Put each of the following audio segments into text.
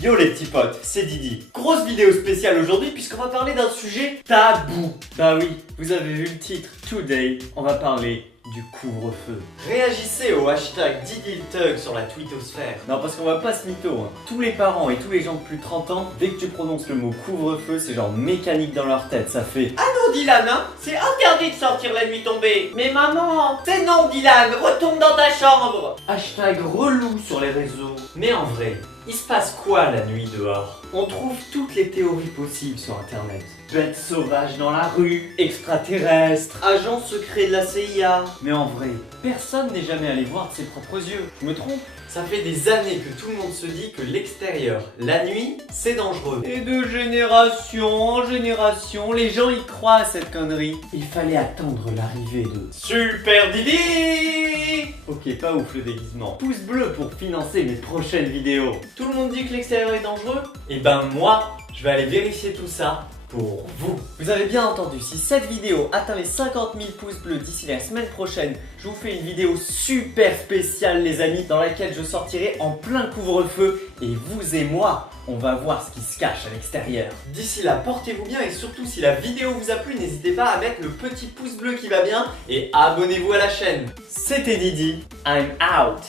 Yo les petits potes, c'est Didi. Grosse vidéo spéciale aujourd'hui puisqu'on va parler d'un sujet tabou. Bah oui, vous avez vu le titre. Today, on va parler du couvre-feu. Réagissez au hashtag DidiLTug sur la twittosphère. Non, parce qu'on va pas se mytho, hein. Tous les parents et tous les gens de plus de 30 ans, dès que tu prononces le mot couvre-feu, c'est genre mécanique dans leur tête. Ça fait ah non Dylan, hein, c'est interdit de sortir la nuit tombée. Mais maman, c'est non Dylan, retourne dans ta chambre. Hashtag relou sur les réseaux. Mais en vrai, il se passe quoi la nuit dehors? On trouve toutes les théories possibles sur internet. Bêtes sauvages dans la rue, extraterrestres, agents secrets de la CIA. Mais en vrai, personne n'est jamais allé voir de ses propres yeux. Je me trompe? Ça fait des années que tout le monde se dit que l'extérieur, la nuit, c'est dangereux. Et de génération en génération, les gens y croient à cette connerie. Il fallait attendre l'arrivée de Super Didi. Ok, pas ouf le déguisement. Pouce bleu pour financer mes prochaines vidéos. Tout le monde dit que l'extérieur est dangereux? Et ben moi, je vais aller vérifier tout ça pour vous. Vous avez bien entendu, si cette vidéo atteint les 50 000 pouces bleus d'ici la semaine prochaine, je vous fais une vidéo super spéciale les amis, dans laquelle je sortirai en plein couvre-feu et vous et moi, on va voir ce qui se cache à l'extérieur. D'ici là, portez-vous bien et surtout si la vidéo vous a plu, n'hésitez pas à mettre le petit pouce bleu qui va bien et abonnez-vous à la chaîne. C'était Didi, I'm out.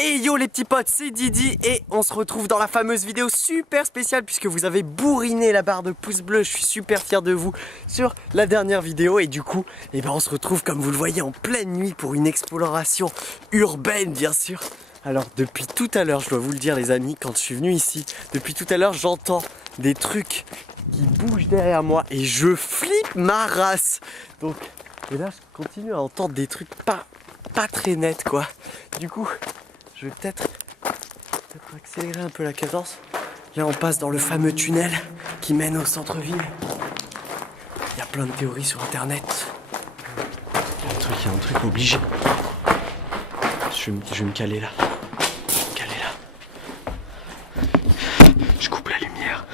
Hey yo les petits potes, c'est Didi et on se retrouve dans la fameuse vidéo super spéciale puisque vous avez bourriné la barre de pouce bleu. Je suis super fier de vous sur la dernière vidéo et du coup, on se retrouve comme vous le voyez en pleine nuit pour une exploration urbaine bien sûr. Alors depuis tout à l'heure, je dois vous le dire les amis, quand je suis venu ici, depuis tout à l'heure j'entends des trucs qui bougent derrière moi et je flippe ma race. Donc, et là je continue à entendre des trucs pas très nets quoi. Du coup, je vais peut-être accélérer un peu la cadence. Là, on passe dans le fameux tunnel qui mène au centre-ville. Il y a plein de théories sur internet. Il y a un truc obligé. Je vais me caler là. Je coupe la lumière.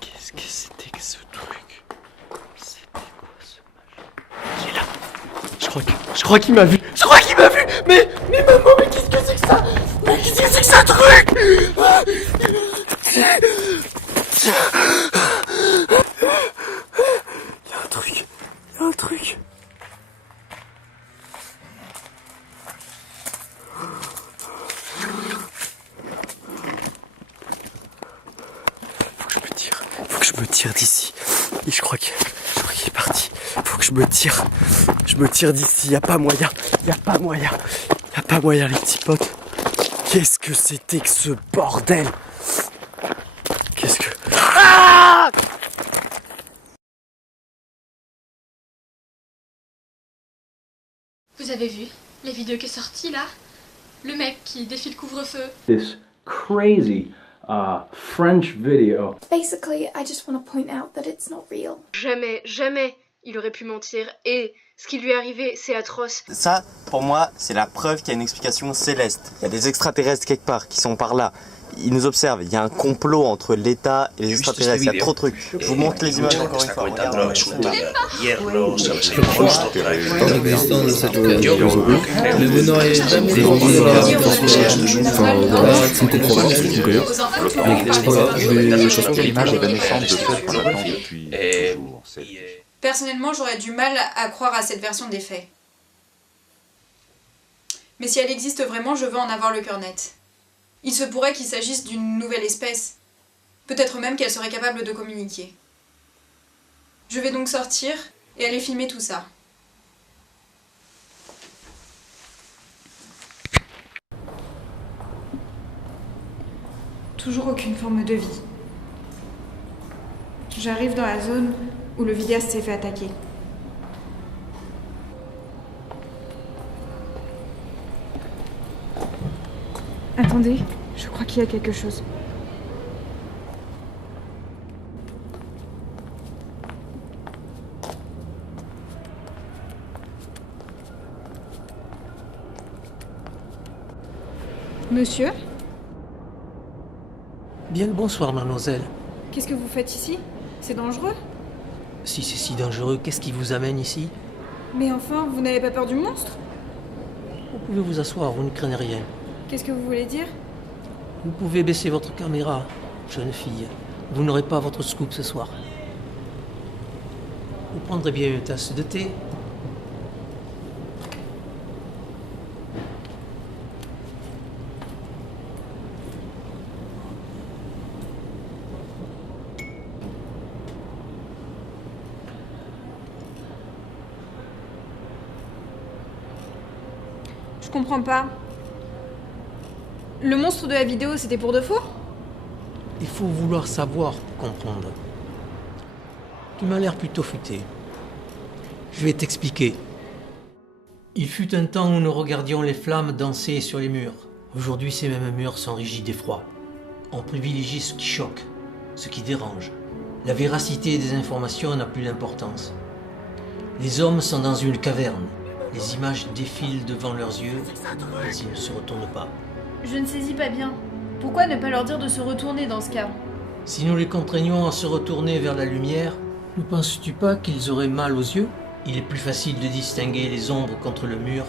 Qu'est-ce que c'était que ce truc? C'était quoi ce machin? Il est là. Je crois qu'il m'a vu. Mais maman, mais qu'est-ce que c'est que ça? Mais qu'est-ce que c'est que ça truc? Il y a un truc. Faut que je me tire d'ici. Et je crois qu'il est parti. Faut que je me tire. Je me tire d'ici. Y a pas moyen les petits potes. Qu'est-ce que c'était que ce bordel? Ah! Vous avez vu les vidéos qui est sortie là? Le mec qui défie le couvre-feu. This crazy French video. Basically, I just want to point out that it's not real. Jamais il aurait pu mentir et ce qui lui est arrivé, c'est atroce. Ça, pour moi, c'est la preuve qu'il y a une explication céleste. Il y a des extraterrestres quelque part qui sont par là. Ils nous observent. Il y a un complot entre l'État et les extraterrestres. Il y a trop de trucs. Je vous montre les images encore une fois. Personnellement, j'aurais du mal à croire à cette version des faits. Mais si elle existe vraiment, je veux en avoir le cœur net. Il se pourrait qu'il s'agisse d'une nouvelle espèce. Peut-être même qu'elle serait capable de communiquer. Je vais donc sortir et aller filmer tout ça. Toujours aucune forme de vie. J'arrive dans la zone où le vidéaste s'est fait attaquer. Attendez, je crois qu'il y a quelque chose. Monsieur ? Bien le bonsoir, mademoiselle. Qu'est-ce que vous faites ici? C'est dangereux? Si c'est si dangereux, qu'est-ce qui vous amène ici? Mais enfin, vous n'avez pas peur du monstre? Vous pouvez vous asseoir, vous ne craignez rien. Qu'est-ce que vous voulez dire? Vous pouvez baisser votre caméra, jeune fille. Vous n'aurez pas votre scoop ce soir. Vous prendrez bien une tasse de thé? Je comprends pas. Le monstre de la vidéo, c'était pour de faux? Il faut vouloir savoir pour comprendre. Tu m'as l'air plutôt futé. Je vais t'expliquer. Il fut un temps où nous regardions les flammes danser sur les murs. Aujourd'hui, ces mêmes murs sont rigides et froids. On privilégie ce qui choque, ce qui dérange. La véracité des informations n'a plus d'importance. Les hommes sont dans une caverne. Les images défilent devant leurs yeux, mais ils ne se retournent pas. Je ne saisis pas bien. Pourquoi ne pas leur dire de se retourner dans ce cas? Si nous les contraignions à se retourner vers la lumière, ne penses-tu pas qu'ils auraient mal aux yeux? Il est plus facile de distinguer les ombres contre le mur,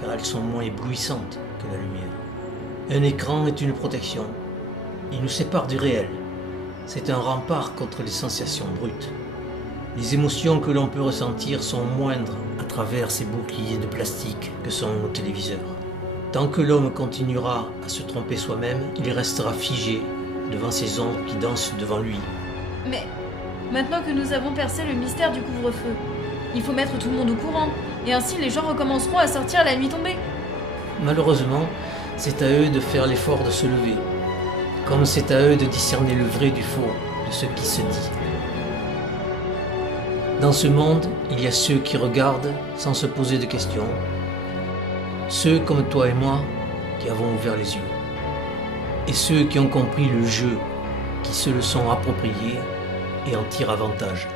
car elles sont moins éblouissantes que la lumière. Un écran est une protection. Il nous sépare du réel. C'est un rempart contre les sensations brutes. Les émotions que l'on peut ressentir sont moindres à travers ces boucliers de plastique que sont nos téléviseurs. Tant que l'homme continuera à se tromper soi-même, il restera figé devant ces ombres qui dansent devant lui. Mais maintenant que nous avons percé le mystère du couvre-feu, il faut mettre tout le monde au courant, et ainsi les gens recommenceront à sortir la nuit tombée. Malheureusement, c'est à eux de faire l'effort de se lever, comme c'est à eux de discerner le vrai du faux, de ce qui se dit. Dans ce monde, il y a ceux qui regardent sans se poser de questions, ceux comme toi et moi qui avons ouvert les yeux, et ceux qui ont compris le jeu, qui se le sont appropriés et en tirent avantage.